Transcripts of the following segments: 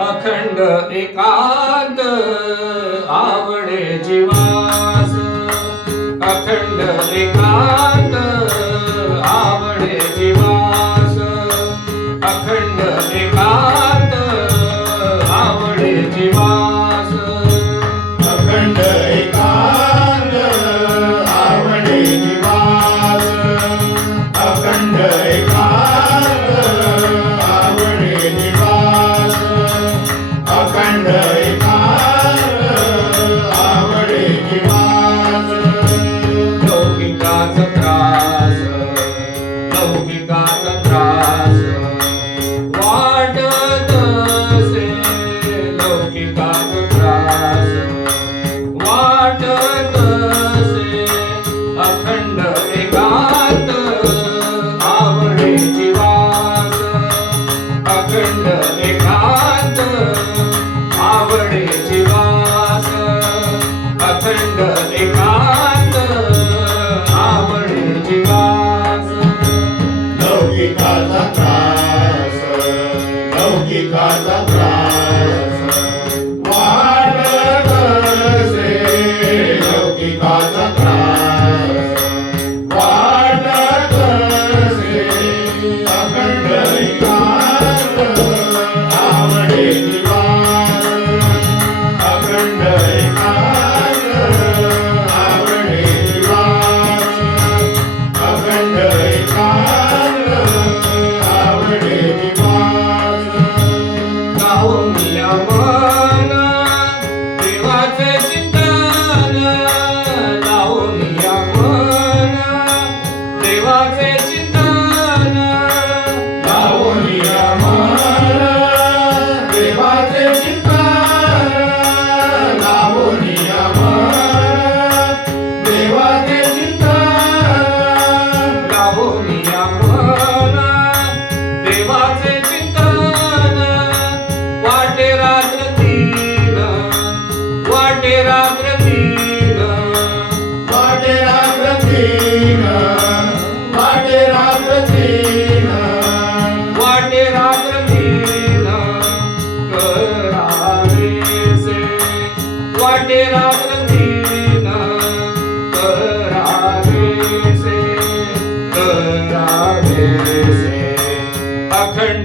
अखंड एकांत आवडे जीवास. अखंड एकांत आवडे जीवास. अखंड एकांत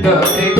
the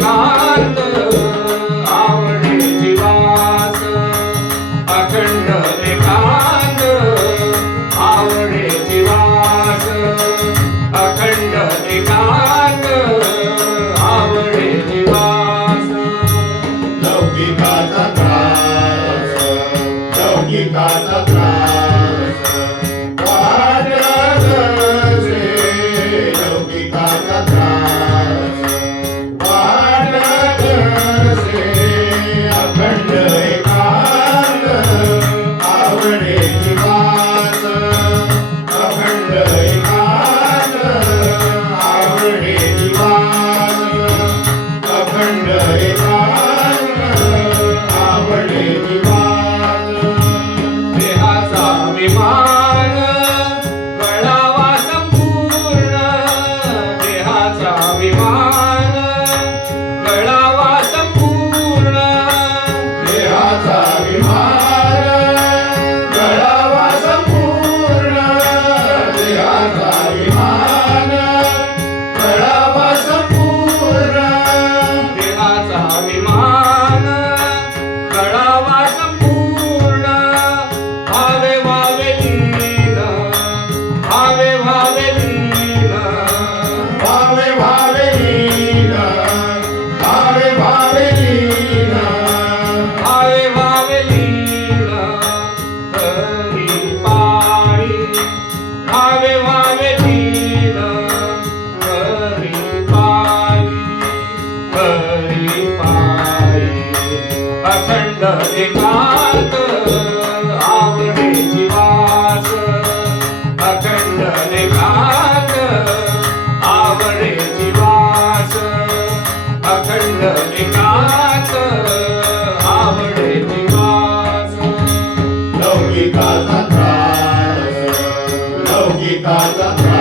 व्हावे व्हावे लीन हरी पायी हरी पायी अखंड एका casa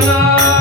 Bye.